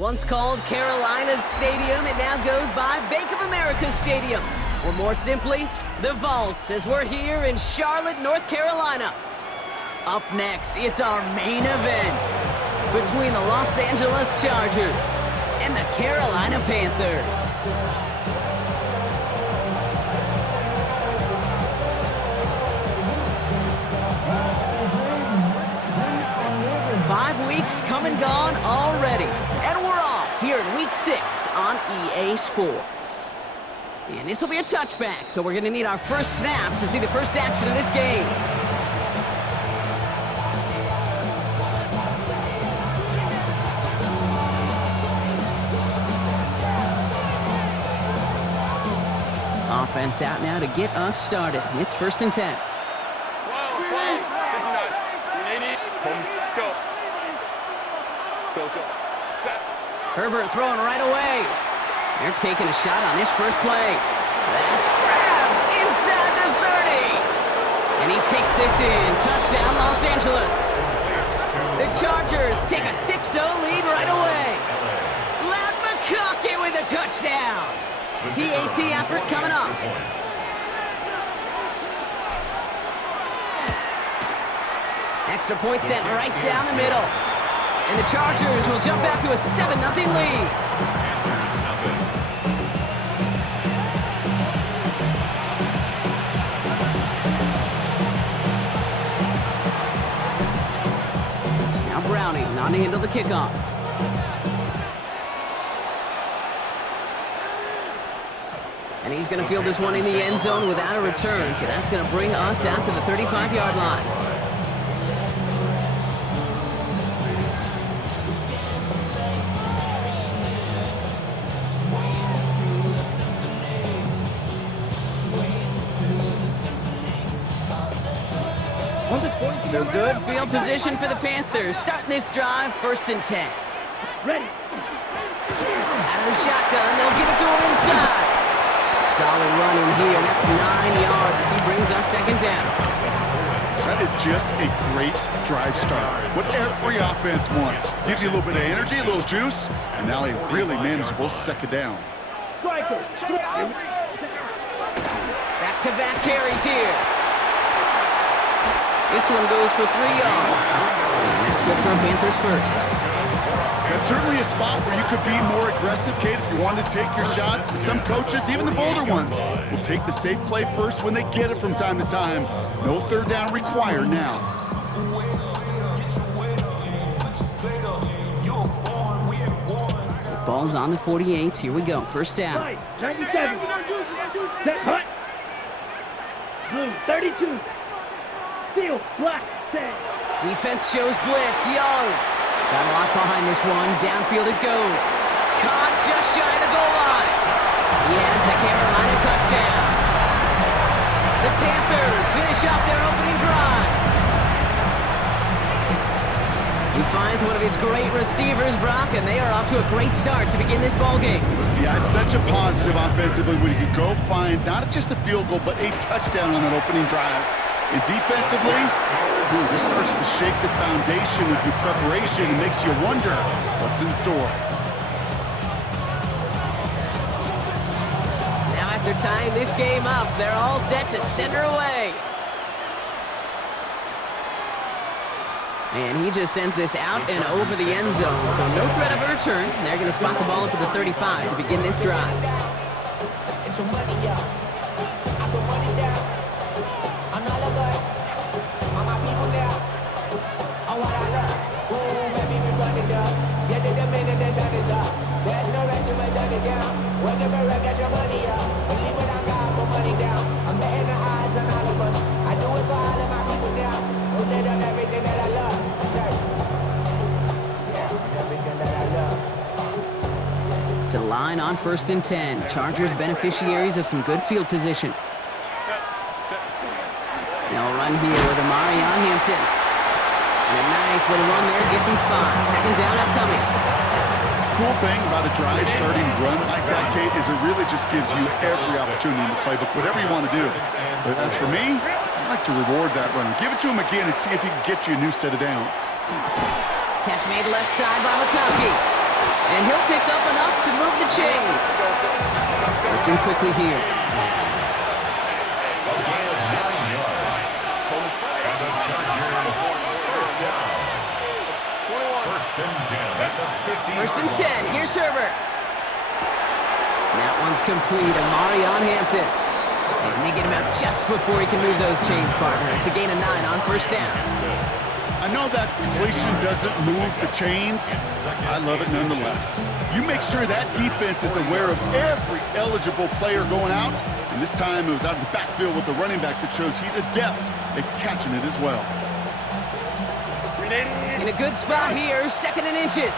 Once called Carolina's Stadium, it now goes by Bank of America Stadium. Or more simply, the Vault, as we're here in Charlotte, North Carolina. Up next, it's our main event between the Los Angeles Chargers and the Carolina Panthers. 5 weeks come and gone already, and we're off here in Week 6 on EA Sports. And this will be a touchback, so we're going to need our first snap to see the first action of this game. Offense out now to get us started. It's 1st and 10. Herbert throwing right away. They're taking a shot on this first play. That's grabbed inside the 30. And he takes this in. Touchdown, Los Angeles. The Chargers take a 6-0 lead right away. Loud McConkey with a touchdown. PAT effort coming up. Extra point sent right down the middle. And the Chargers will jump out to a 7-0 lead. Now Browning on to handle the kickoff. And he's going to field this one in the end zone without a return. So that's going to bring us out to the 35-yard line. So good field position for the Panthers. Starting this drive, 1st and 10. Ready. Out of the shotgun, they'll give it to him inside. Solid run in here, that's 9 yards as he brings up 2nd down. That is just a great drive start. What every offense wants. Gives you a little bit of energy, a little juice, and now a really manageable 2nd down. Back-to-back carries here. This one goes for 3 yards. And that's good for a Panthers first. That's certainly a spot where you could be more aggressive, Kate, if you wanted to take your shots. But some coaches, even the bolder ones, will take the safe play first when they get it from time to time. No 3rd down required now. The ball's on the 48. Here we go. 1st down. 97. Hut. Blue, 32. Steel, black, 10. Defense shows blitz. Young. Got a lot behind this one. Downfield it goes. Caught just shy of the goal line. He has the Carolina touchdown. The Panthers finish off their opening drive. He finds one of his great receivers, Brock, and they are off to a great start to begin this ballgame. Yeah, it's such a positive offensively when you could go find not just a field goal, but a touchdown on an opening drive. And defensively, this starts to shake the foundation of your preparation and makes you wonder what's in store. Now after tying this game up, they're all set to send her away. And he just sends this out and over the end zone, so no threat of a return. They're going to spot the ball up at the 35 to begin this drive. To the line on 1st and 10. Chargers beneficiaries of some good field position. They'll run here with Amari on Hampton. And a nice little run there gets him 5. 2nd down upcoming. Cool thing about a drive starting run like that, Kate, is it really just gives you every opportunity in the playbook, whatever you want to do. But as for me, I like to reward that runner. Give it to him again and see if he can get you a new set of downs. Catch made left side by McConkey. And he'll pick up enough to move the chains. Working quickly here. A gain of 9 yards. And the Chargers first down. First and 10 at the 50. First and 10. Here's Herbert. That one's complete. Amari on Hampton. And they get him out just before he can move those chains, partner. It's a gain of 9 on first down. I know that completion doesn't move the chains. I love it nonetheless. You make sure that defense is aware of every eligible player going out. And this time it was out of the backfield with the running back that shows he's adept at catching it as well. In a good spot here, 2nd and inches.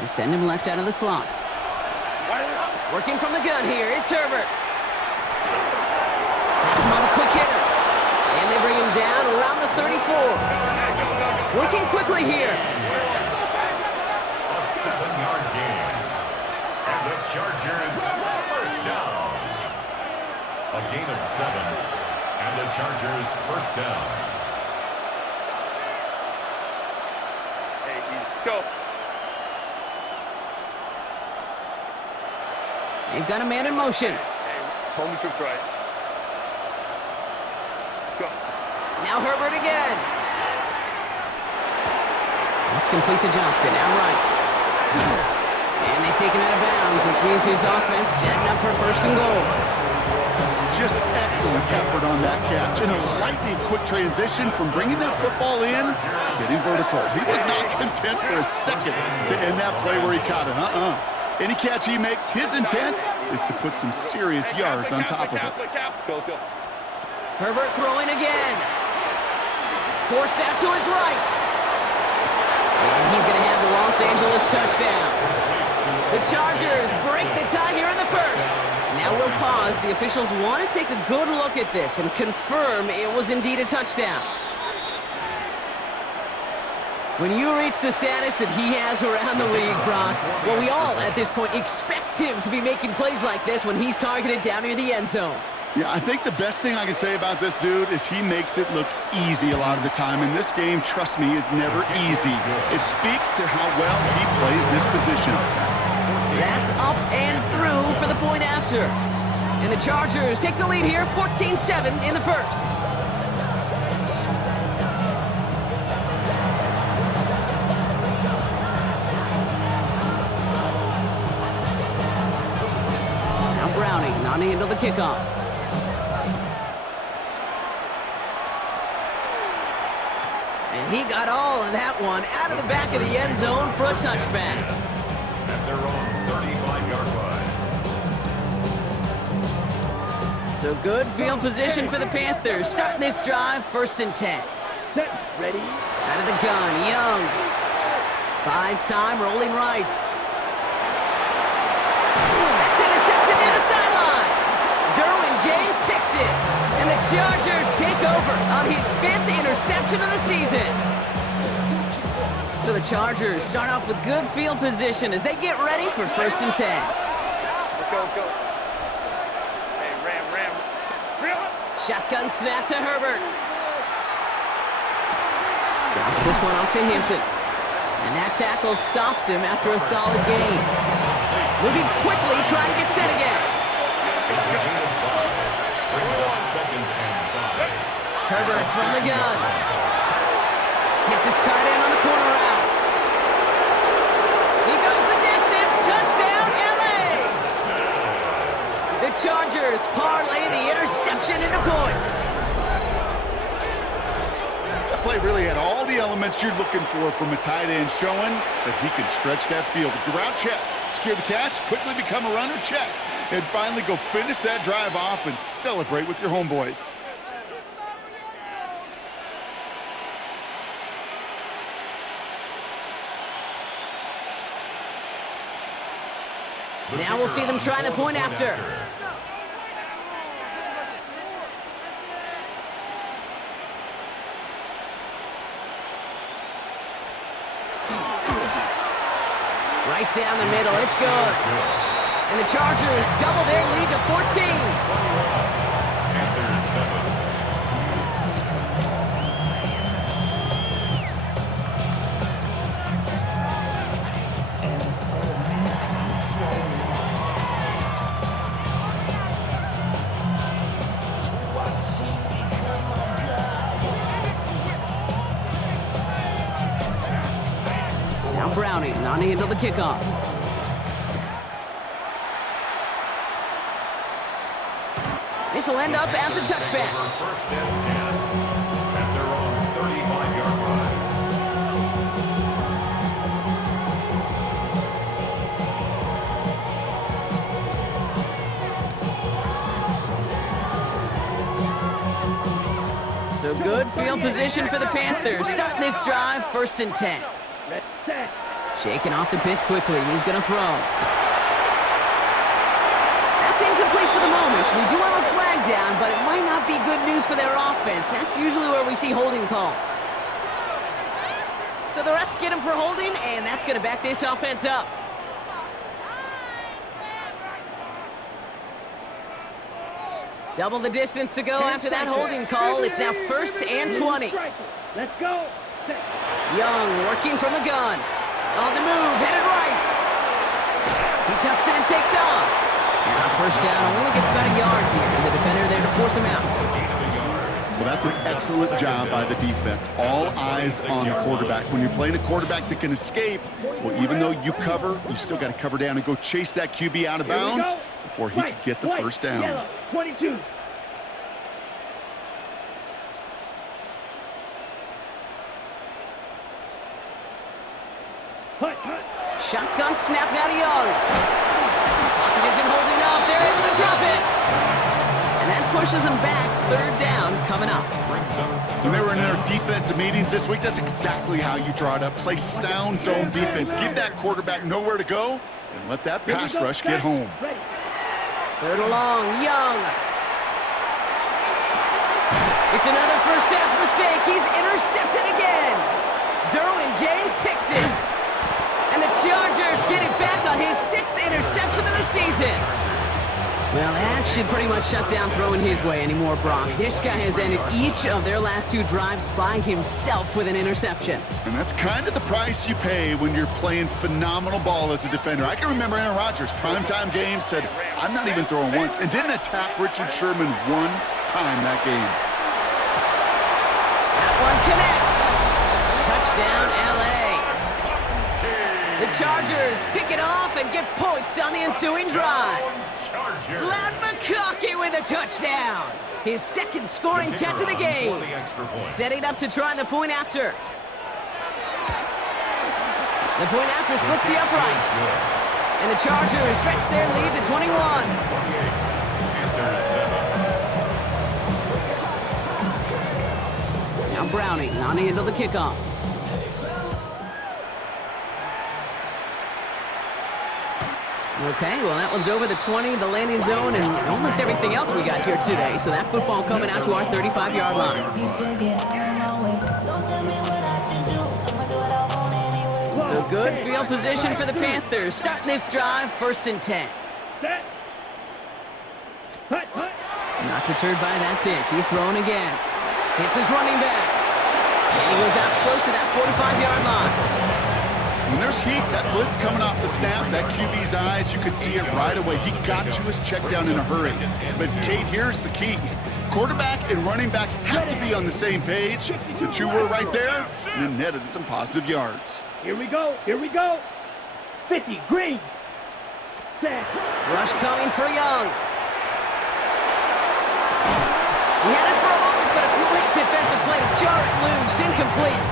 They send him left out of the slot. Working from the gun here, it's Herbert. Pass him on a quick hitter. And they bring him down around the 34. Working quickly here. A 7-yard gain. And the Chargers first down. A gain of 7. And the Chargers first down. Go. They've got a man in motion. Home trips right. Go. Now Herbert again. That's complete to Johnston, out right. And they take him out of bounds, which means his offense setting up for 1st and goal. Just excellent effort on that catch. And a lightning quick transition from bringing that football in to getting vertical. He was not content for a second to end that play where he caught it. Any catch he makes, his intent is to put some serious yards on top of it. Herbert throwing again. Forced out to his right. And he's going to have the Los Angeles touchdown. The Chargers break the tie here in the 1st. Now we'll pause. The officials want to take a good look at this and confirm it was indeed a touchdown. When you reach the status that he has around the league, Brock, well, we all, at this point, expect him to be making plays like this when he's targeted down near the end zone. Yeah, I think the best thing I can say about this dude is he makes it look easy a lot of the time. And this game, trust me, is never easy. It speaks to how well he plays this position. That's up and through for the point after. And the Chargers take the lead here, 14-7 in the 1st. On to handle the kickoff. And he got all of that one out of the back of the end zone for a touchback. At their own 35-yard line. So good field position for the Panthers. Starting this drive, 1st and 10. Set. Ready. Out of the gun, Young. Buys time, rolling right. That's intercepted near the sideline. Derwin James picks it. And the Chargers take over on his 5th interception of the season. So the Chargers start off with good field position as they get ready for 1st and 10. Let's go. Hey, Ram. Shotgun snap to Herbert. Drops this one off to Hampton. And that tackle stops him after a solid gain. Moving quickly, trying to get set again. It's a gain of 5. Brings up 2nd and 5. Herbert from the gun. Hits his tight end on the corner route. He goes the distance. Touchdown, LA! The Chargers parlay the interception into points. That play really had all the elements you're looking for from a tight end, showing that he can stretch that field. With the route check, secure the catch, quickly become a runner, check, and finally go finish that drive off and celebrate with your homeboys. Now we'll see them try the point after. Right down the middle, it's good. And the Chargers double their lead to 14. Panthers 7. Browning on to handle the kickoff. This will end up as a touchback. First and 10 at their own 35-yard line. So good field position for the Panthers. Starting this drive, 1st and 10. Shaking off the pick quickly. He's going to throw. That's incomplete for the moment. We do have a flag down, but it might not be good news for their offense. That's usually where we see holding calls. So the refs get him for holding, and that's going to back this offense up. Double the distance to go after that holding call. It's now 1st and 20. Let's go. Young working from the gun. On the move, headed right. He tucks it and takes off. And on 1st down, only gets about a yard here. And the defender there to force him out. Well, that's an excellent job by the defense. All eyes on the quarterback. When you're playing a quarterback that can escape, well, even though you cover, you still got to cover down and go chase that QB out of bounds before he could get the first down. Yellow, 22. Shotgun snap now to Young. Pocket isn't holding up. They're able to drop it. And that pushes them back. 3rd down coming up. When they were in our defensive meetings this week, that's exactly how you draw it up. Play sound zone defense. Give that quarterback nowhere to go and let that pass rush get home. 3rd and long, Young. It's another first half mistake. He's intercepted again. Derwin James picks it. And the Chargers get it back on his 6th interception of the season. Well, that should pretty much shut down throwing his way anymore, Brock. This guy has ended each of their last 2 drives by himself with an interception. And that's kind of the price you pay when you're playing phenomenal ball as a defender. I can remember Aaron Rodgers, primetime game, said, I'm not even throwing once, and didn't attack Richard Sherman one time that game. That one connects. Touchdown, L.A. The Chargers pick it off and get points on the ensuing drive. Lad McConkey with a touchdown. His 2nd scoring catch of the game. Setting up to try the point after. The point after splits the uprights. And the Chargers stretch their lead to 21. Now Browning on the end of the kickoff. Okay, well, that one's over the 20, the landing zone, and almost everything else we got here today. So that football coming out to our 35-yard line. So good field position for the Panthers. Starting this drive, 1st and 10. Not deterred by that pick. He's throwing again. Hits his running back. And he goes out close to that 45-yard line. When there's heat, that blitz coming off the snap, that QB's eyes, you could see it right away. He got to his check down in a hurry. But, Kate, here's the key. Quarterback and running back have to be on the same page. The 2 were right there, and then netted some positive yards. Here we go. 50, green. Set. Rush coming for Young. He had it for a moment, but a great defensive play to jar it loose. Incomplete.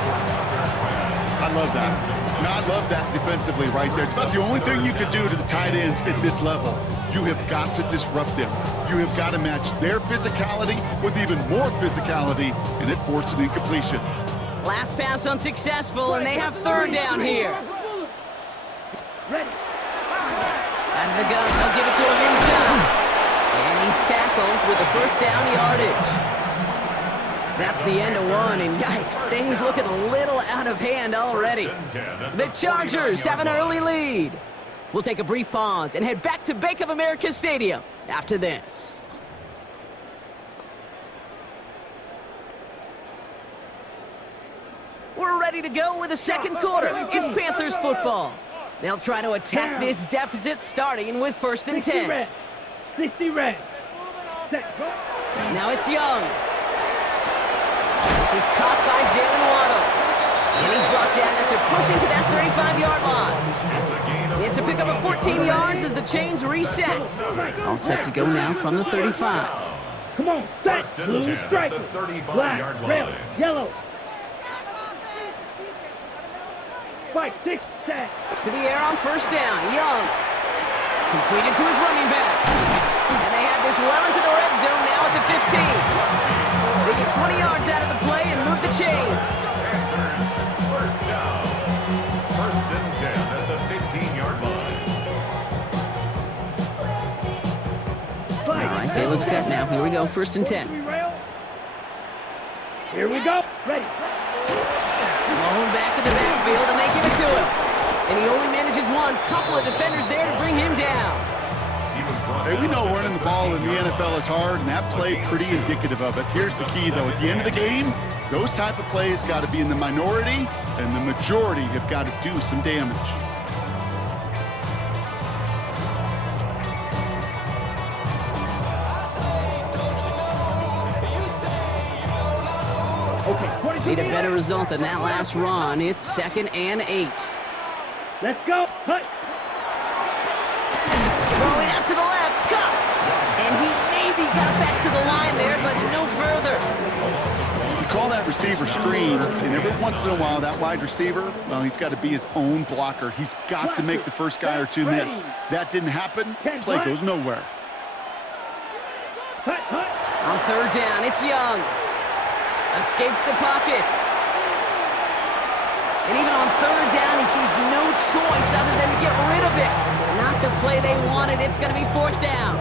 I love that. No, I love that defensively right there. It's about the only thing you could do to the tight ends at this level. You have got to disrupt them. You have got to match their physicality with even more physicality, and it forced an incompletion. Last pass unsuccessful, and they have 3rd down here. Ready. Out of the gun, they'll give it to him inside. And he's tackled with the 1st down yardage. That's the end of one, and yikes, things looking a little out of hand already. The Chargers have an early lead. We'll take a brief pause and head back to Bank of America Stadium after this. We're ready to go with the 2nd quarter. It's Panthers football. They'll try to attack this deficit starting with 1st and 10. 60 red. Now it's Young. This is caught by Jalen Waddle. And he's brought down after pushing to that 35-yard line. It's a pickup of 14 yards as the chains reset. All set to go now from the 35. Come on, set, blue striker. Black, red, yellow. 5, 6, set. To the air on first down. Young. Completed to his running back. And they have this well into the red zone now at the 15. They get 20 yards out of the play and move the chains. Panthers, first down. First and 10 at the 15-yard line. All right, they look set now. Here we go, first and 10. Here we go. Ready. Blown back in the backfield, and they give it to him. And he only manages one. Couple of defenders there to bring him down. Hey, we know running the ball in the NFL is hard, and that play pretty indicative of it. Here's the key, though. At the end of the game, those type of plays got to be in the minority, and the majority have got to do some damage. Need a better result than that last run. It's 2nd and 8. Let's go. Hut. Throwing out to the left. Cut. And he maybe got back to the line there, but no further. You call that receiver screen, and every once in a while, that wide receiver, well, he's got to be his own blocker. He's got to make the first guy or two miss. That didn't happen. Play goes nowhere. Hut, hut. On third down, it's Young. Escapes the pocket. And even on third down, he sees no choice other than to get rid of it. Not the play they wanted. It's going to be 4th down.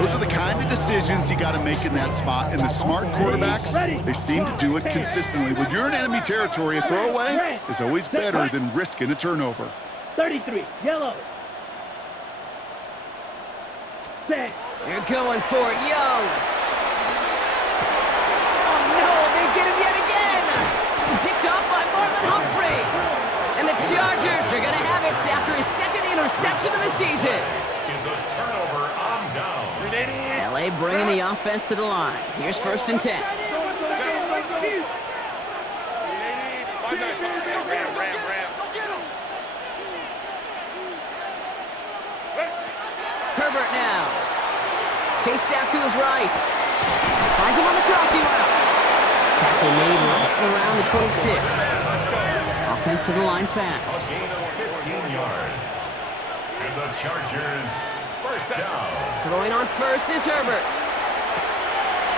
Those are the kind of decisions you got to make in that spot. And the smart quarterbacks, they seem to do it consistently. When you're in enemy territory, a throwaway is always better than risking a turnover. 33, yellow. Set. They're going for it. Young. Get him yet again. Picked off by Marlon Humphrey. And the Chargers are going to have it after his 2nd interception of the season. Is a turnover on down. LA bringing the offense to the line. Here's 1st and 10. Herbert now. Chased out to his right. Finds him on the crossing route. Tackle made right around the 26. Offense to the line fast. A gain of 15 yards. And the Chargers, first down. Throwing on first is Herbert.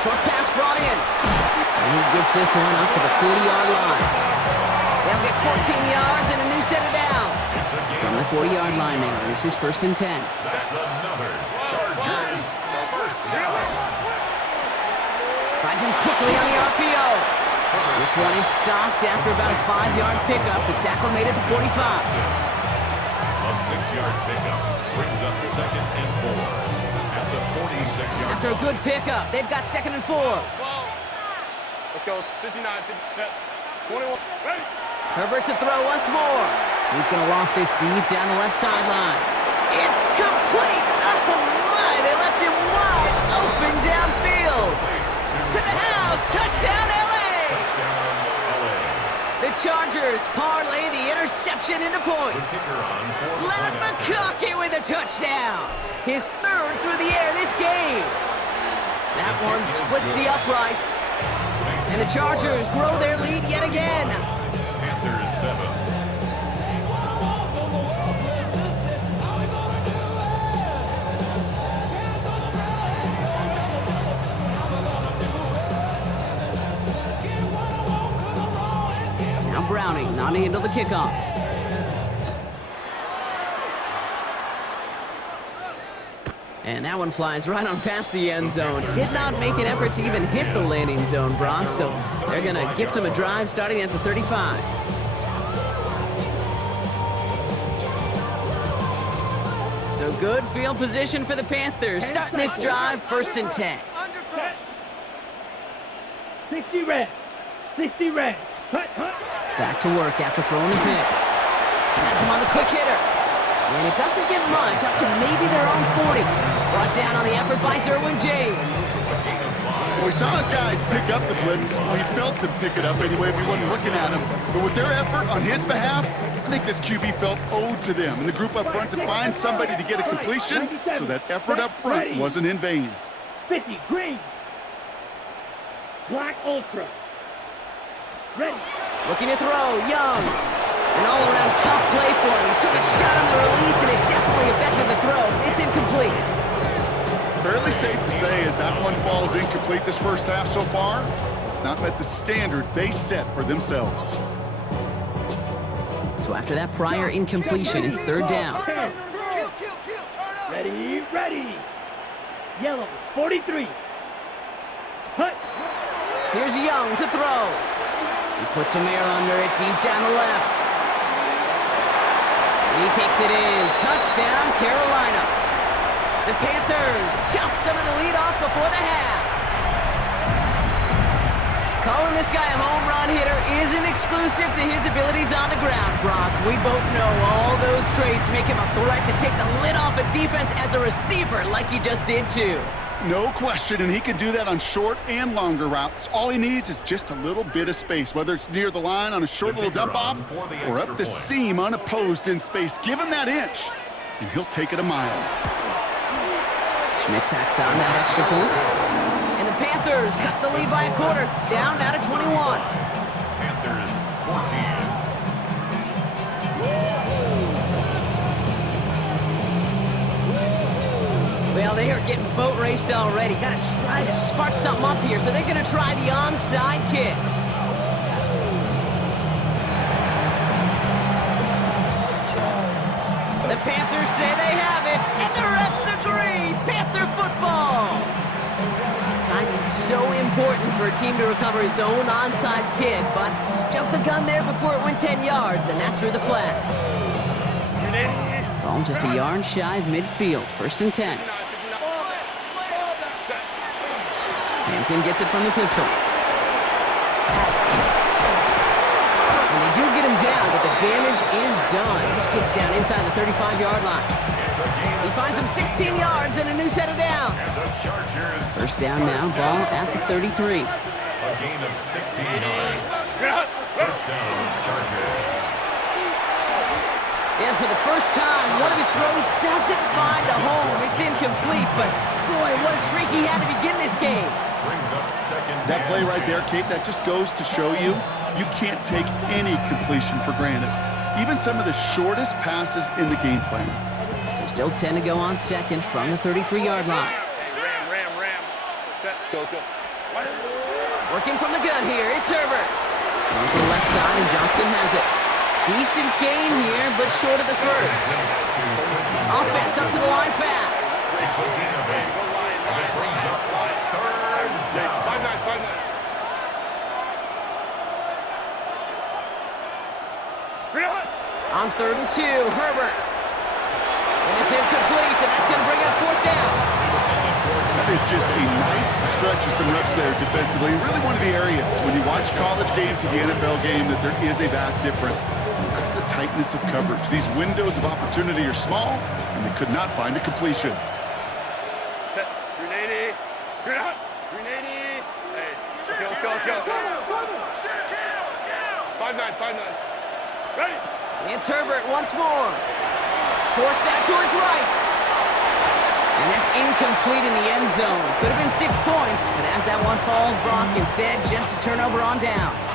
Short pass brought in. And he gets this one up to the 40-yard line. They'll get 14 yards and a new set of downs. From the 40-yard line now, this is 1st and 10. That's another Chargers, first down. Finds him quickly on the RPO. This one is stopped after about a 5-yard pickup. The tackle made it to 45. A 6-yard pickup brings up 2nd and 4 at the 46-yard. After a good pickup, they've got 2nd and 4. Let's go. 59, 57, 21. Ready. Herbert to throw once more. He's going to loft this deep down the left sideline. It's complete. Oh, my. They left him wide open downfield. To the house. Touchdown, LA. The Chargers parlay the interception into points. Lad McConkey with a touchdown. His 3rd through the air this game. That one splits the uprights. And the Chargers grow their lead yet again. Panthers 7. Browning not into the kickoff. And that one flies right on past the end zone. Did not make an effort to even hit the landing zone, Brock, so they're going to gift him a drive starting at the 35. So good field position for the Panthers. Starting this drive, 1st and 10. 60 red. 60 red. Hut, hut. Back to work after throwing the pick. Has him on the quick hitter. And it doesn't get much, up to maybe their own 40. Brought down on the effort by Derwin James. A gain of 5. Well, we saw his guys pick up the blitz. Well, he felt them pick it up anyway if he wasn't looking at him. But with their effort on his behalf, I think this QB felt owed to them and the group up front to find somebody to get a completion, so that effort up front wasn't in vain. 50, green. Black Ultra. Ready. Looking to throw, Young. An all-around tough play for him. He took a shot on the release, and it definitely affected the throw. It's incomplete. Fairly safe to say as that one falls incomplete this first half so far, it's not met the standard they set for themselves. So after that prior incompletion, it's third down. Ready, ready. Yellow, 43. Hut. Here's Young to throw. He puts some air under it deep down the left. And he takes it in. Touchdown, Carolina. The Panthers chop some of the lead off before the half. Calling this guy a home run hitter isn't exclusive to his abilities on the ground, Brock. We both know all those traits make him a threat to take the lid off a defense as a receiver like he just did too. No question, and he can do that on short and longer routes. All he needs is just a little bit of space, whether it's near the line on a short little dump-off or up the seam unopposed in space. Give him that inch, and he'll take it a mile. Schmidt tacks on that extra point. And the Panthers cut the lead by a quarter, down now to 21. Panthers 14. Well, they are getting boat raced already. Got to try to spark something up here, so they're going to try the onside kick. The Panthers say they have it, and the refs agree. Panther football. Timing's so important for a team to recover its own onside kick, but jumped the gun there before it went 10 yards, and that drew the flag. Ball just a yard shy of midfield, 1st and 10. Hampton gets it from the pistol. And they do get him down, but the damage is done. This kid's down inside the 35-yard line. He finds him 16 yards and a new set of downs. First down now, ball at the 33. A gain of 16 yards. First down, Chargers. And for the first time, one of his throws doesn't find a home. It's incomplete, but boy, what a streak he had to begin this game. Brings up second. That play right there, Kate, that just goes to show you, you can't take any completion for granted. Even some of the shortest passes in the game plan. So still 10 to go on second from the 33-yard line. Ram. Go. Working from the gun here, it's Herbert. Going to the left side, and Johnston has it. Decent gain here, but short of the first. Offense up to the line fast. It's a gain of 8. That brings up third down. 5-9. On 3rd and 2, Herbert. And it's incomplete, and that's going to bring up 4th down. That is just a nice stretch of some reps there defensively. Really one of the areas when you watch college game to the NFL game that there is a vast difference. That's the tightness of coverage. These windows of opportunity are small, and they could not find a completion. 380. 380. Hey, let's go. 5-9. Ready. It's Herbert once more. Forced that to his right. And that's incomplete in the end zone. Could have been 6 points, but as that one falls, Brock, instead just a turnover on downs.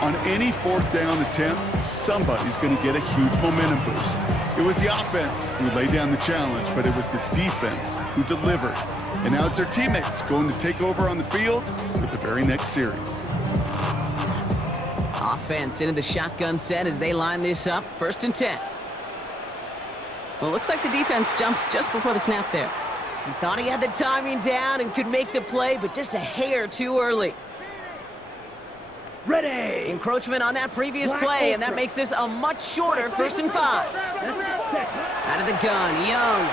On any 4th down attempt, somebody's going to get a huge momentum boost. It was the offense who laid down the challenge, but it was the defense who delivered. And now it's their teammates going to take over on the field with the very next series. Offense into the shotgun set as they line this up. 1st and 10. Well, it looks like the defense jumps just before the snap there. He thought he had the timing down and could make the play, but just a hair too early. Ready. Encroachment on that previous play, and that makes this a much shorter 1st and 5. Out of the gun, Young.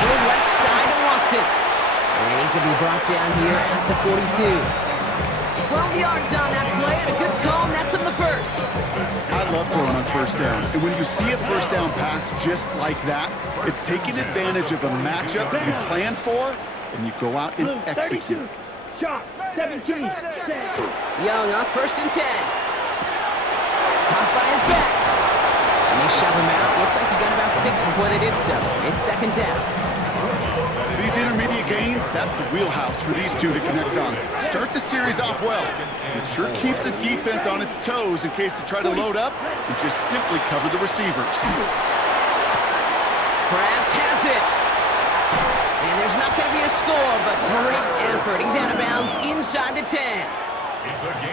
Through left side to Watson. And he's going to be brought down here at the 42. 12 yards on that play, and a good call, and that's on the first. I love throwing on 1st down. And when you see a 1st down pass just like that, it's taking advantage of a matchup you planned for and you go out and execute. Shot, 17, Young on 1st and 10. Caught by his back. And they shove him out. Looks like he got about 6 before they did so. It's 2nd down. These intermediate gains, that's the wheelhouse for these two to connect on. Start the series off well. It sure keeps the defense on its toes in case they try to load up and just simply cover the receivers. Kraft has it. And there's not going to be a score, but great effort. He's out of bounds inside the 10.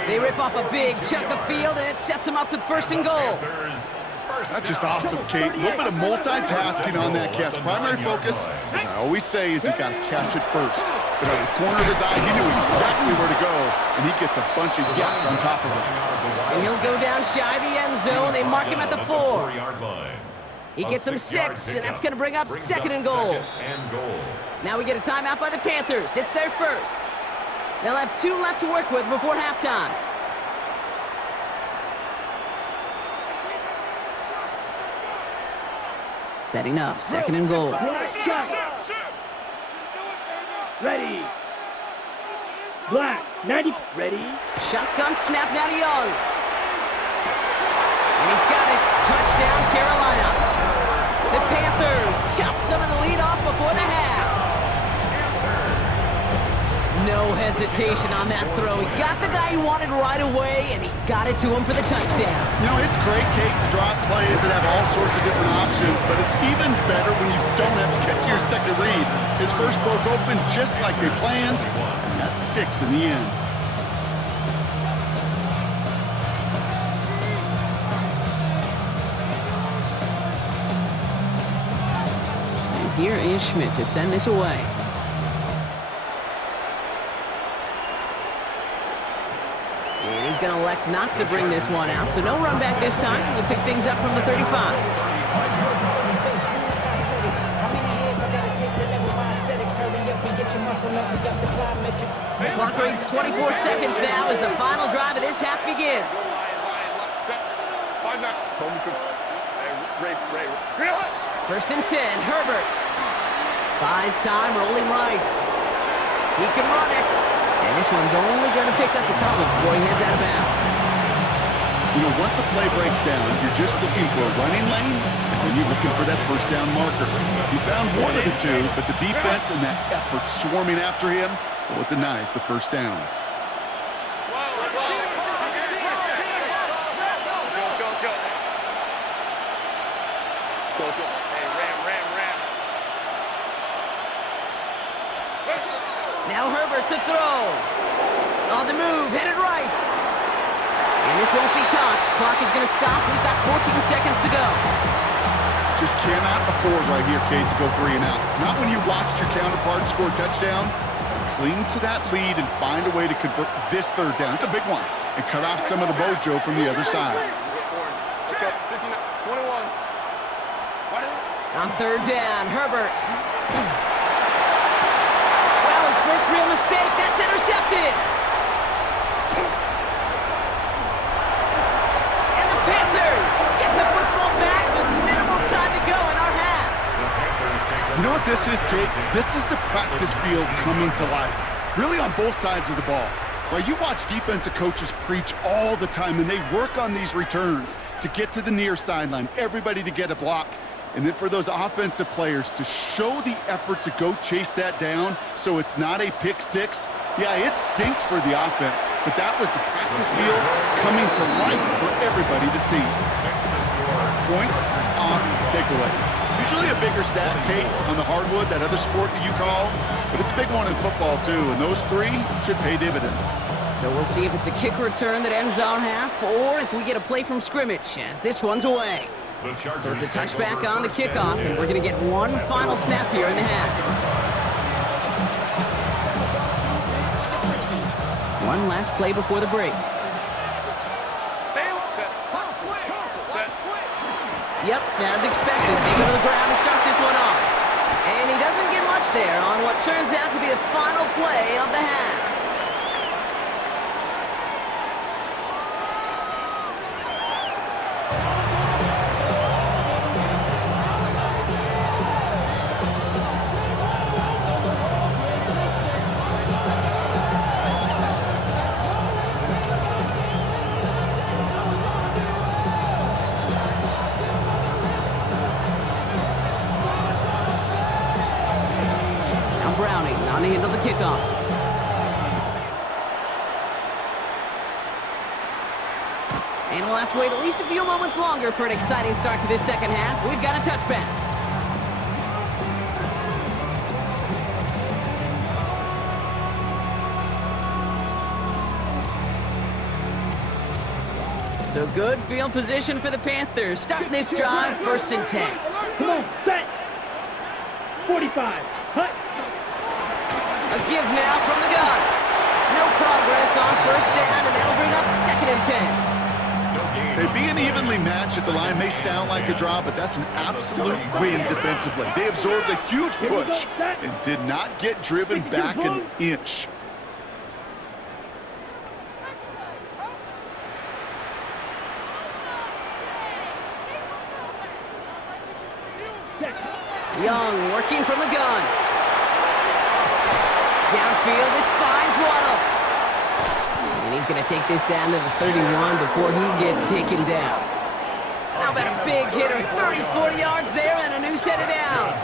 They rip off a big chunk of field, and it sets them up with 1st and goal. That's just awesome, Kate. A little bit of multitasking on that catch. Primary focus, as I always say, is you got to catch it first. But out of the corner of his eye, he knew exactly where to go, and he gets a bunch of yuck on top of it. And he'll go down shy of the end zone. They mark him at the 4. He gets him 6, and that's going to bring up 2nd and goal. Now we get a timeout by the Panthers. It's their first. They'll have 2 left to work with before halftime. Setting up, 2nd and goal. ready. Black, 90, ready. Shotgun snap now to Young. And he's got it. Touchdown, Carolina. The Panthers chop some of the lead off before the half. No hesitation on that throw. He got the guy he wanted right away, and he got it to him for the touchdown. You know, it's great, Kate, to draw plays that have all sorts of different options, but it's even better when you don't have to get to your second read. His first broke open just like they planned, and that's 6 in the end. And here is Schmidt to send this away. And he's going to elect not to bring this one out, so no run back this time. We'll pick things up from the 35. The clock reads 24 seconds now as the final drive of this half begins. First and 10, Herbert. Buys time, rolling right. He can run it. And this one's only going to pick up a couple before he heads out of bounds. You know, once a play breaks down, you're just looking for a running lane, and then you're looking for that first down marker. He found one of the two, but the defense and that effort swarming after him, well, it denies the first down. Now Herbert to throw. On the move, headed right. And this won't be caught. Clock is going to stop. We've got 14 seconds to go. Just cannot afford right here, Kate, to go 3 and out. Not when you watched your counterpart score a touchdown. Cling to that lead and find a way to convert this third down. It's a big one. And cut off some of the mojo from the other side. On third down, Herbert. Well, his first real mistake. That's intercepted. And the Panthers get the football back with minimal time to go in our half. You know what this is, Kate? This is the practice field coming to life. Really on both sides of the ball. Right, you watch defensive coaches preach all the time, and they work on these returns to get to the near sideline, everybody to get a block. And then for those offensive players to show the effort to go chase that down so it's not a pick six, yeah, it stinks for the offense. But that was the practice field coming to life for everybody to see. Points off takeaways. Usually a bigger stat, Kate, on the hardwood, that other sport that you call, but it's a big one in football too, and those 3 should pay dividends. So we'll see if it's a kick return that ends our half, or if we get a play from scrimmage, as this one's away. So it's a touchback on the kickoff, and we're going to get one final snap here in the half. One last play before the break. Yep, as expected, they go to the ground to start this one off. And he doesn't get much there on what turns out to be the final play of the half. on to handle the kickoff. And we'll have to wait at least a few moments longer for an exciting start to this second half. We've got a touchback. So good field position for the Panthers. Starting this drive, 1st and 10. Come on, set. 45. Hut. A give now from the gun. No progress on 1st down, and that'll bring up 2nd and 10. Hey, being evenly matched at the line may sound like a draw, but that's an absolute win defensively. They absorbed a huge push and did not get driven back an inch. Young working from the gun. Downfield, this finds Waddle. And he's going to take this down to the 31 before he gets taken down. How about a big hitter, 30, 40 yards there and a new set of downs.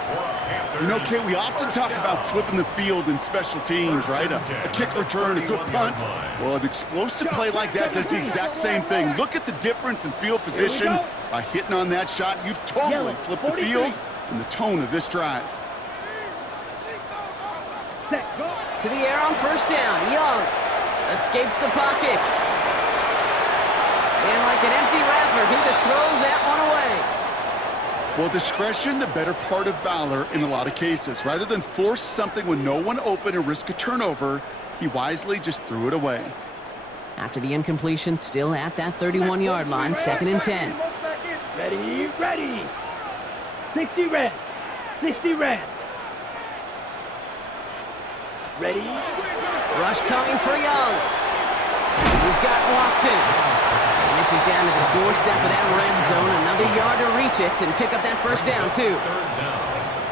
You know, Kate, we often talk about flipping the field in special teams, right? A kick return, a good punt. Well, an explosive play like that does the exact same thing. Look at the difference in field position. By hitting on that shot, you've totally flipped the field and the tone of this drive. To the air on 1st down. Young escapes the pocket. And like an empty wrapper, he just throws that one away. Well, discretion, the better part of valor in a lot of cases. Rather than force something with no one open and risk a turnover, he wisely just threw it away. After the incompletion, still at that 31-yard line, 2nd and 10. Ready, ready. 60 red. 60 red. Ready. Rush coming for Young. He's got Watson. And this is down to the doorstep of that red zone. Another yard to reach it and pick up that 1st down, too.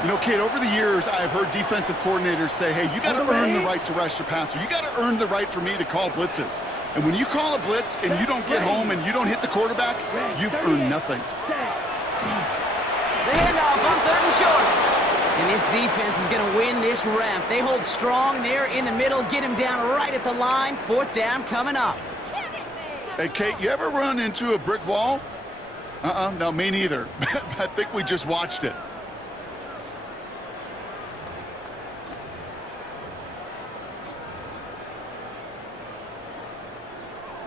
You know, Kate, over the years, I've heard defensive coordinators say, hey, you got to earn the right to rush the passer. You got to earn the right for me to call blitzes. And when you call a blitz and you don't get home and you don't hit the quarterback, you've earned nothing. The handoff on 3rd and short. And this defense is going to win this rep. They hold strong there in the middle, get him down right at the line. 4th down coming up. Hey, Kate, you ever run into a brick wall? No, me neither. I think we just watched it.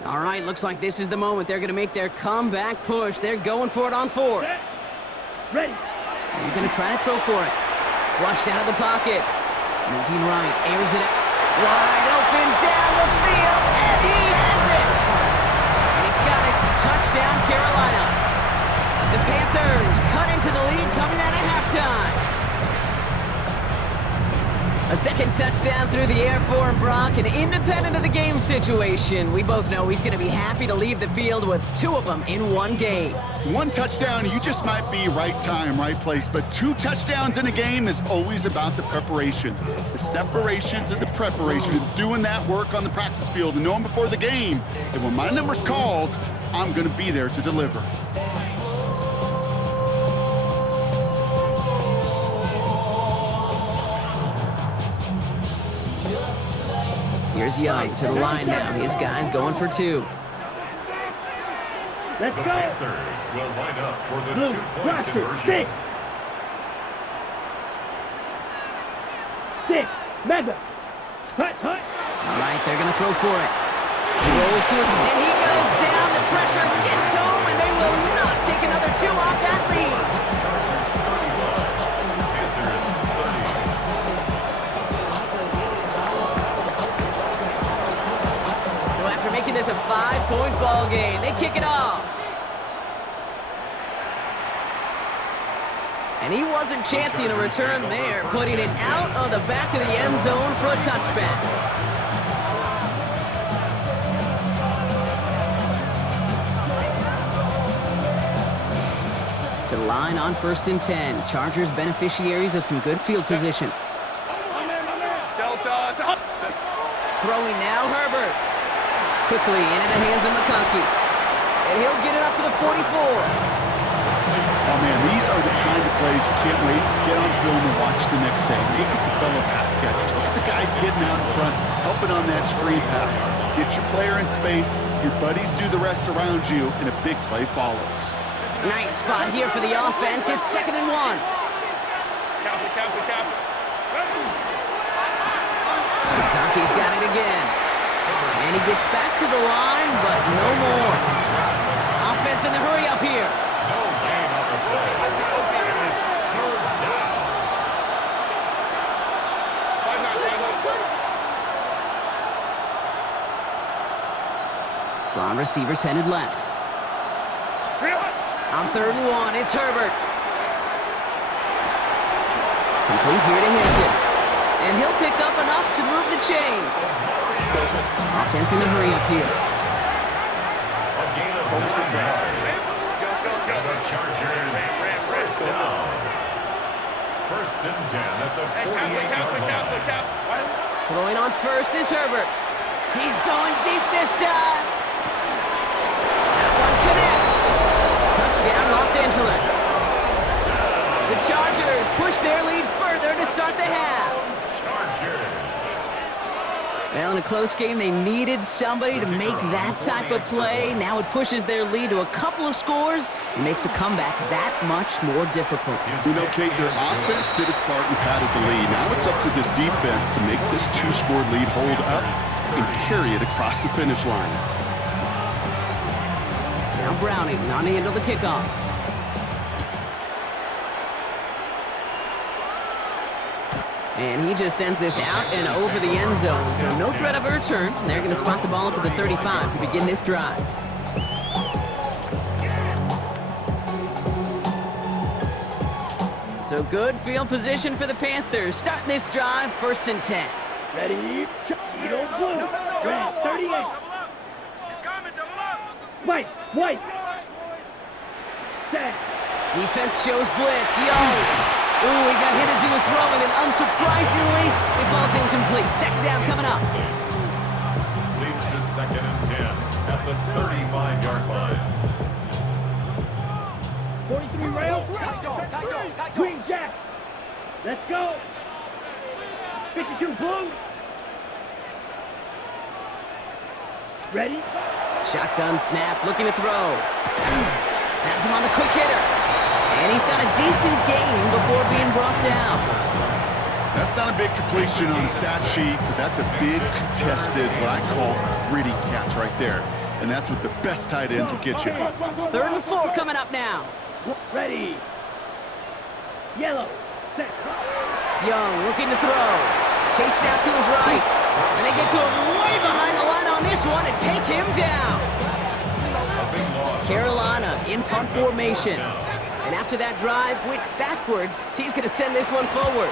All right, looks like this is the moment. They're going to make their comeback push. They're going for it on 4th. Ready. They're going to try to throw for it. Flushed out of the pocket. Moving right, airs it wide open down the field, and he has it! And he's got it. Touchdown, Carolina. The Panthers cut into the lead coming out of halftime. A 2nd touchdown through the air for Brock, and independent of the game situation, we both know he's going to be happy to leave the field with 2 of them in one game. 1 touchdown, you just might be right time, right place, but 2 touchdowns in a game is always about the preparation. The separations and the preparation. It's doing that work on the practice field and knowing before the game that when my number's called, I'm going to be there to deliver. Here's Young to the line now. His guy's going for 2. Let's The go. Panthers will line up for the Blue, 2-point roster, conversion. 6. Mega. Hut, hut. All right, they're going to throw for it. He rolls to it, and he goes down. The pressure gets home, and they will not take another 2 off that lead. Making this a 5-point ball game. They kick it off. And he wasn't chancing a return there, putting it out of the back of the end zone for a touchback. To the line on 1st and 10. Chargers beneficiaries of some good field position. Delta. Throwing now, Herbert. Quickly into the hands of McConkey. And he'll get it up to the 44. Oh, man, these are the kind of plays you can't wait to get on film and watch the next day. Look at the fellow pass catchers. Look at the guys getting out in front, helping on that screen pass. Get your player in space, your buddies do the rest around you, and a big play follows. Nice spot here for the offense. It's 2nd and 1. Kaki's got it again. And he gets back to the line, but no more. Offense in the hurry up here. No gain on the play. And it's 3rd down. Slot receivers headed left. On 3rd and 1, it's Herbert. Complete here to Hinton. And he'll pick up enough to move the chains. Offense in the hurry up here. A gain of 9 yards. And the Chargers first down. 1st and 10 at the 48-yard line. Throwing on first is Herbert. He's going deep this time. That one connects. Touchdown, Los Angeles. The Chargers push their lead further to start the half. Well, in a close game, they needed somebody to make that type of play. Now it pushes their lead to a couple of scores and makes a comeback that much more difficult. You know, Kate, their offense did its part and padded the lead. Now it's up to this defense to make this 2-score lead hold up and carry it across the finish line. Now Browning on the end of the kickoff. And he just sends this out and over the end zone. So no threat of a return. They're going to spot the ball up at the 35 to begin this drive. So good field position for the Panthers. Starting this drive, 1st and 10. Ready? Eagle blue. Red 38. White. Set. Defense shows blitz. Young. Ooh, he got hit as he was throwing, and unsurprisingly, it falls incomplete. 2nd down coming up. Leads to 2nd and 10 at the 35-yard line. 43 rail. Green Jack. Let's go. 52 blue. Ready? Shotgun snap, looking to throw. Has him on the quick hitter. And he's got a decent gain before being brought down. That's not a big completion on a stat sheet, but that's a big contested, what I call gritty catch right there. And that's what the best tight ends will get you. 3rd and 4 coming up now. Ready. Yellow. Set. Young looking to throw. Chased out to his right. And they get to him way behind the line on this one and take him down. Carolina in punt formation. And after that drive went backwards, he's going to send this one forward.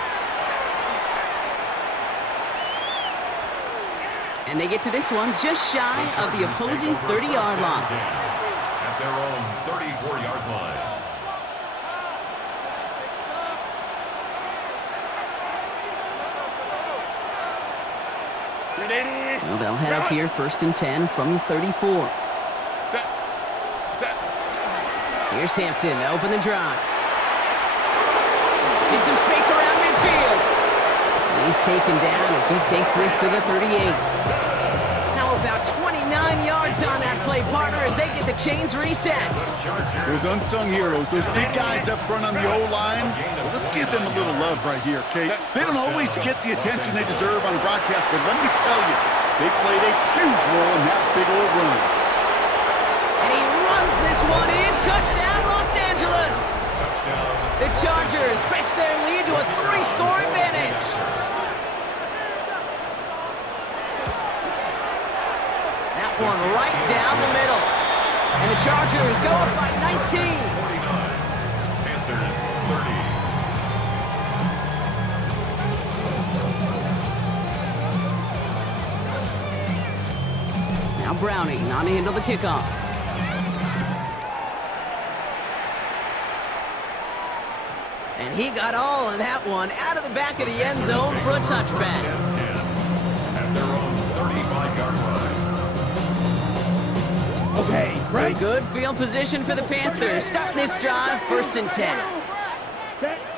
And they get to this one just shy of the opposing 30-yard line. At their own 34-yard line. So they'll head up here 1st and 10 from the 34. Set. Here's Hampton to open the drive. Get some space around midfield. And he's taken down as he takes this to the 38. Now about 29 yards on that play, partner, as they get the chains reset. Those unsung heroes, those big guys up front on the O-line, well, let's give them a little love right here, Kate. They don't always get the attention they deserve on the broadcast, but let me tell you, they played a huge role in that big old run. And he runs this one in. Touchdown, Los Angeles. The Chargers stretch their lead to a 3-score advantage. That one right down the middle. And the Chargers go up by 19. 49. Panthers 30. Now Browning on the end of the kickoff. And he got all of that one out of the back of the end zone for a touchback. At their own 35-yard line. Okay, So right. good field position for the Panthers. Starting this drive, 1st and 10.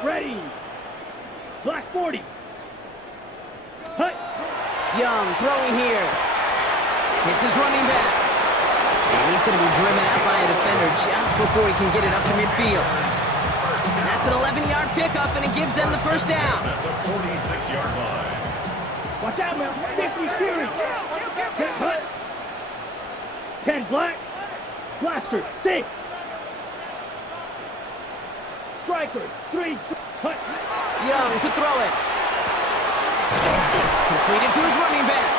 ready. Black 40. Hut. Young throwing here. Hits his running back. And he's going to be driven out by a defender just before he can get it up to midfield. That's an 11-yard pickup, and it gives them the first down. At the 46-yard line. Watch out, man. 50 series. 10 hut. 10 black. Blaster. 6. Striker. 3. Hut. Young to throw it. Completed to his running back.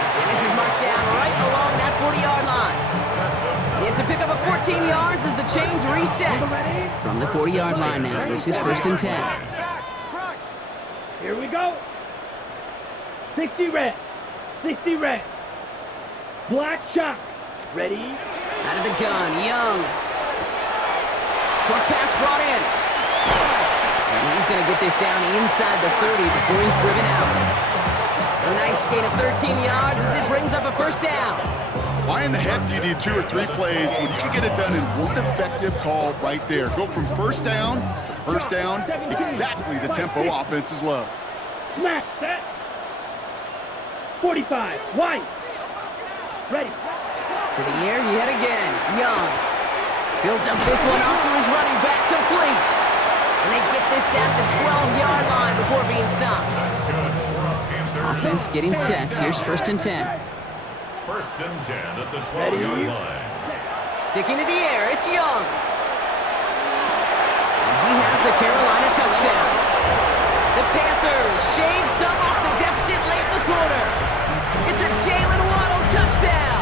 And this is marked down right along that 40-yard line. It's a pickup of 14 yards as the chains reset. From the 40-yard line now, this is 1st and 10. Here we go. 60 red. 60 red. Black shot. Ready. Out of the gun, Young. Short pass brought in. And he's going to get this down inside the 30 before he's driven out. A nice gain of 13 yards as it brings up a first down. Why in the heck do you need 2 or 3 plays when you can get it done in one effective call right there? Go from first down to first down, exactly the tempo offenses love. Smack set. 45. White. Ready. To the air yet again. Young. Built up this one off to his running back, complete. And they get this down to the 12-yard line before being stopped. Offense getting set. Here's 1st and 10. 1st and 10 at the 12-yard line. Sticking to the air, it's Young. And he has the Carolina touchdown. The Panthers shave some off the deficit late in the quarter. It's a Jalen Waddle touchdown.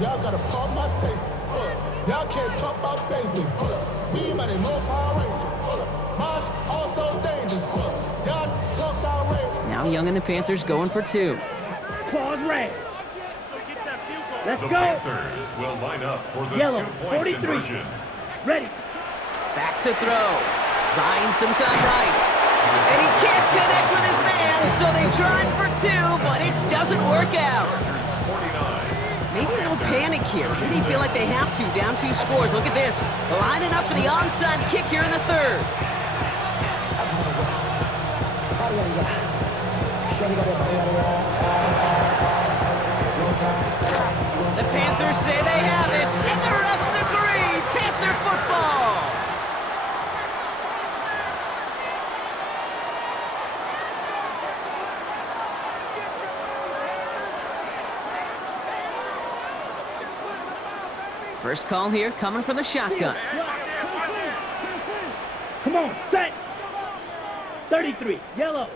Y'all gotta pump my taste. Y'all can't talk about basic. We mighty more Power Rangers. Mine also dangerous. Y'all talk outrageous. Now Young and the Panthers going for 2. Claws red. Let's The go. Panthers will line up for the Yellow. two-point 43. conversion. Ready. Back to throw. Buying some time right. And he can't connect with his man, so they tried for 2, but it doesn't work out. Chargers 49. Maybe a little panic here. Maybe they feel like they have to. Down 2 scores. Look at this. Lining up for the onside kick here in the 3rd. The Panthers say they have it, and the refs agree. Panther football. First call here coming from the shotgun. Come on, set. 33, yellow.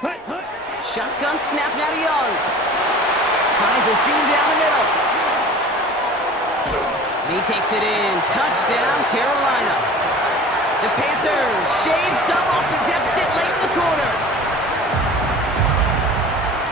Hut, hut. Shotgun snap now to Young. Finds a seam down the middle. And he takes it in. Touchdown, Carolina. The Panthers shave some off the deficit late in the quarter.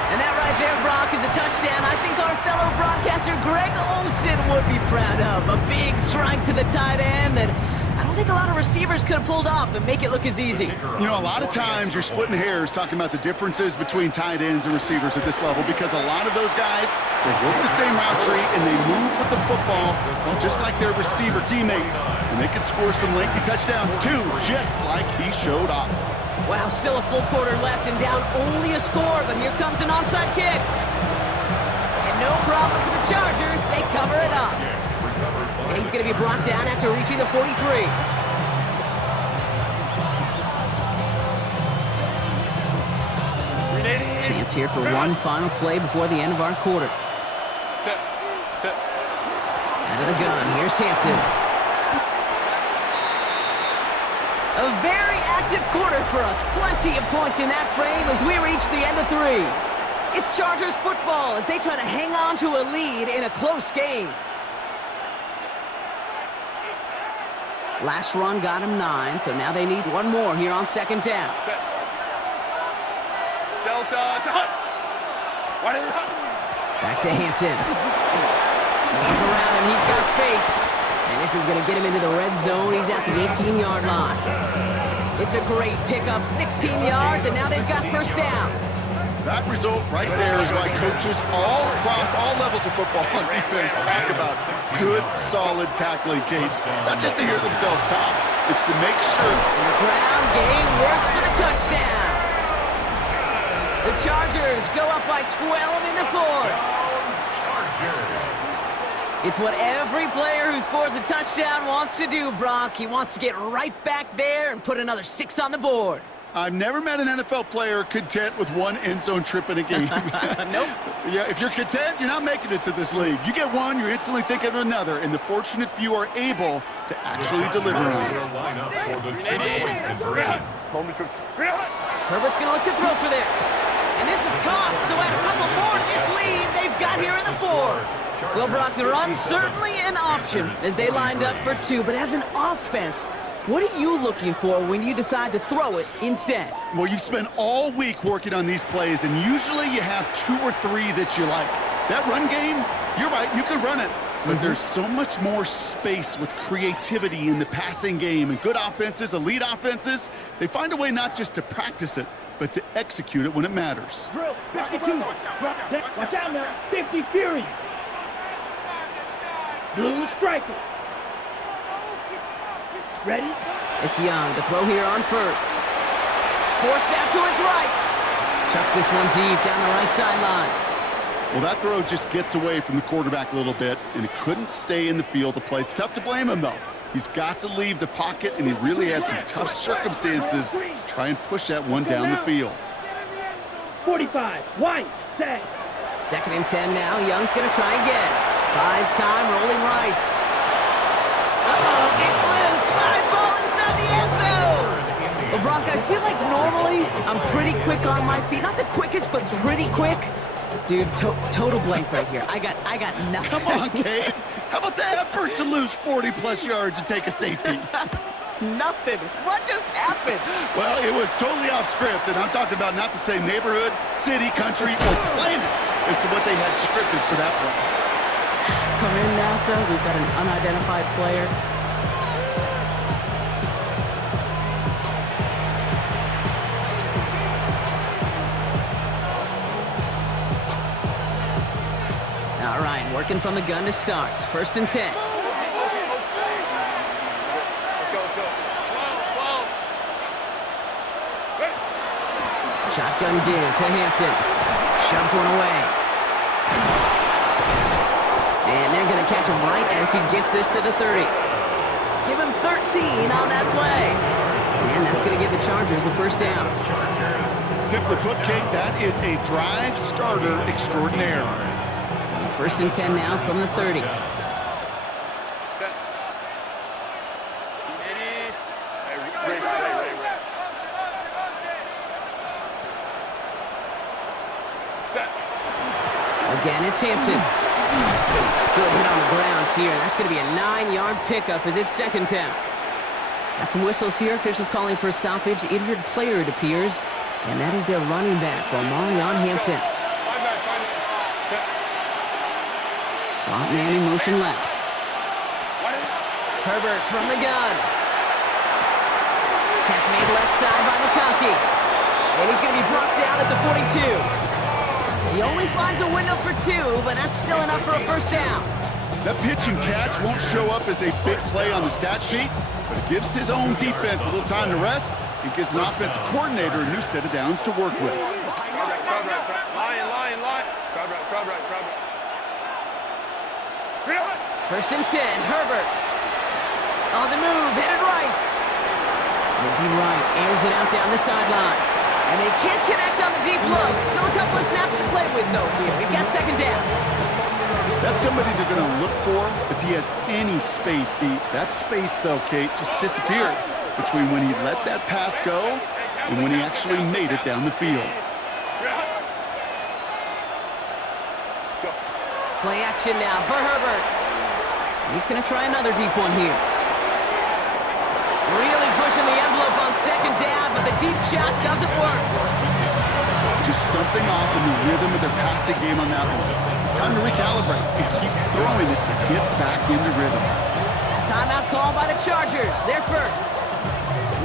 And that right there, Brock, is a touchdown I think our fellow broadcaster Greg Olsen would be proud of. A big strike to the tight end that I don't think a lot of receivers could have pulled off and make it look as easy. You know, a lot of times you're splitting hairs talking about the differences between tight ends and receivers at this level because a lot of those guys, they work the same route tree and they move with the football just like their receiver teammates. And they can score some lengthy touchdowns too, just like he showed off. Wow, still a full quarter left and down only a score, but here comes an onside kick. And no problem for the Chargers, they cover it up. And he's going to be brought down after reaching the 43. Chance here for one final play before the end of our quarter. Out of the gun, here's Hampton. A very active quarter for us. Plenty of points in that frame as we reach the end of 3. It's Chargers football as they try to hang on to a lead in a close game. Last run got him 9, so now they need one more here on 2nd down. Delta, hut. What is hut? Back to Hampton. Hands around him, he's got space. And this is going to get him into the red zone. He's at the 18-yard line. It's a great pickup, 16 yards, and now they've got first down. That result right there is why coaches all across all levels of football on defense talk about good, solid tackling, Kate. It's not just to hear themselves talk. It's to make sure. And the ground game works for the touchdown. The Chargers go up by 12 in the fourth. It's what every player who scores a touchdown wants to do, Brock. He wants to get right back there and put another 6 on the board. I've never met an NFL player content with one end zone trip in a game. Nope. Yeah, if you're content, you're not making it to this league. You get one, you're instantly thinking of another, and the fortunate few are able to actually deliver on it. Herbert's going to look to throw for this. And this is caught, so add a couple more to this lead they've got here in the fourth. Well, Brock, the run's certainly an option as they lined up for 2, but as an offense, what are you looking for when you decide to throw it instead? Well, you've spent all week working on these plays, and usually you have 2 or 3 that you like. That run game, you're right, you can run it. But there's so much more space with creativity in the passing game. And good offenses, elite offenses, they find a way not just to practice it, but to execute it when it matters. Drill, 52. Watch out now. 50 Fury. Blue striker. Ready? It's Young to throw here on first. Forced out to his right. Chucks this one deep down the right sideline. Well, that throw just gets away from the quarterback a little bit, and it couldn't stay in the field to play. It's tough to blame him, though. He's got to leave the pocket, and he really had some tough circumstances to try and push that one down the field. 45. White. Set. 2nd and 10 now. Young's going to try again. Buys time, rolling right. Uh-oh, it's loose. Live ball inside the end zone. Well, Brock, I feel like normally I'm pretty quick on my feet. Not the quickest, but pretty quick. Dude, total blank right here. I got nothing. Come on, Kate. How about the effort to lose 40-plus yards and take a safety? Nothing. What just happened? Well, it was totally off script, and I'm talking about not the same neighborhood, city, country, or planet as to what they had scripted for that one. Come in, NASA. We've got an unidentified player. All right, working from the gun to start. 1st and 10. Shotgun give to Hampton. Shoves one away. And they're going to catch him right as he gets this to the 30. Give him 13 on that play. And that's going to give the Chargers the first down. Simply put, Kate, that is a drive starter extraordinaire. So 1st and 10 now from the 30. Again, it's Hampton. Good hit on the ground here. That's going to be a 9-yard pickup as it's 2nd down. Got some whistles here. Officials calling for a stoppage. Injured player, it appears. And that is their running back, Omarion Hampton. Slot man in motion left. Herbert from the gun. Catch made left side by McConkey. And he's going to be brought down at the 42. He only finds a window for 2, but that's still enough for a first down. That pitch and catch won't show up as a big play on the stat sheet, but it gives his own defense a little time to rest and gives an offensive coordinator a new set of downs to work with. First and 10, Herbert. On the move, headed right. Moving right, airs it out down the sideline. And they can't connect on the deep look. Still a couple of snaps to play with, though, here. We've got 2nd down. That's somebody they're going to look for if he has any space deep. That space, though, Kate, just disappeared between when he let that pass go and when he actually made it down the field. Play action now for Herbert. And he's going to try another deep one here. Really pushing the envelope on 2nd down, but the deep shot doesn't work. Just something off in the rhythm of their passing game on that one. Time to recalibrate and keep throwing it to get back into rhythm. Timeout call by the Chargers. They're first.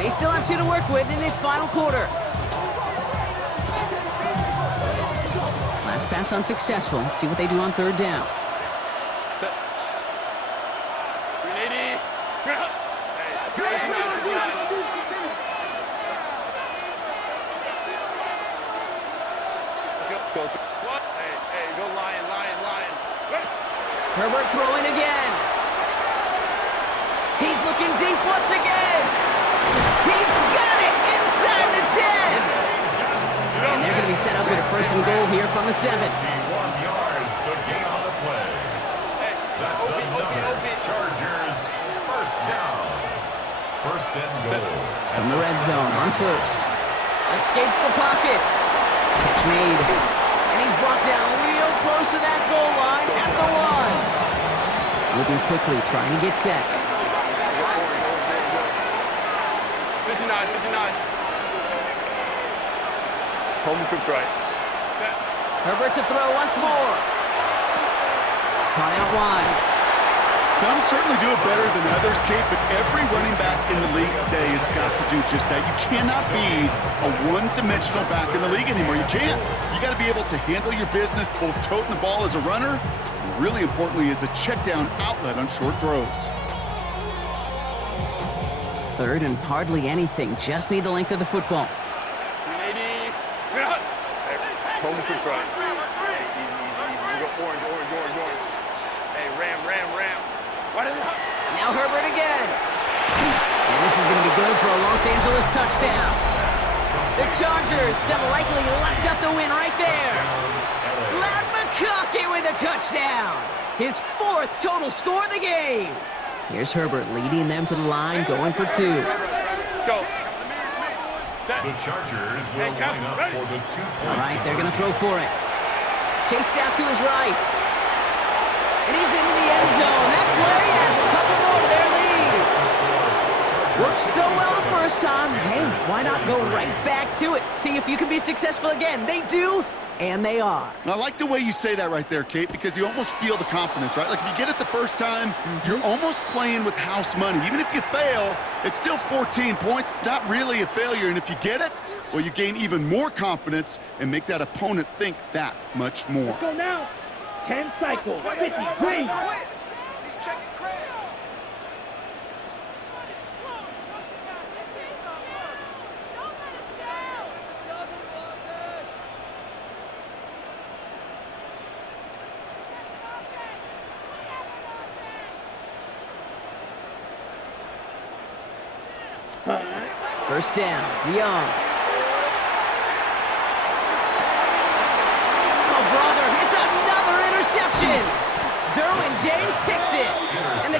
They still have 2 to work with in this final quarter. Last pass unsuccessful. Let's see what they do on 3rd down. Set. 380. Go. What? Hey, go Lion. Herbert throwing again. He's looking deep once again. He's got it inside the 10. And they're going to be set up with a 1st and goal here from the 7. 51 yards, the gain on the play. That's another Chargers 1st down. 1st and goal. From the red zone on 1st. Escapes the pocket. Catch made. And he's brought down real close to that goal line at the 1. Moving quickly, trying to get set. 59. Home troops right. Set. Herbert to throw once more. Caught out wide. Some certainly do it better than others, Kate, but every running back in the league today has got to do just that. You cannot be a one-dimensional back in the league anymore. You can't. You got to be able to handle your business, both toting the ball as a runner, and really importantly as a check-down outlet on short throws. 3rd and hardly anything. Just need the length of the football. 380. Home troops right. Easy. We go orange. Hey, ram. What is it? Now Herbert again. And this is going to be good for a Los Angeles touchdown. The Chargers have likely locked up the win right there. Lad McConkey with a touchdown. His 4th total score of the game. Here's Herbert leading them to the line, going for 2. Go. Set. The Chargers will line up for the 2-point. All right, they're going to throw for it. Chased out to his right. And he's into the end zone. That play adds a couple more to their lead. Worked so well the first time. Hey, why not go right back to it? See if you can be successful again. They do, and they are. I like the way you say that right there, Kate, because you almost feel the confidence, right? Like if you get it the first time, you're almost playing with house money. Even if you fail, it's still 14 points. It's not really a failure. And if you get it, well, you gain even more confidence and make that opponent think that much more. Let's go now. 10 cycles. 50. Green. First down, Young. Oh, brother, it's another interception. Derwin James picks it. And the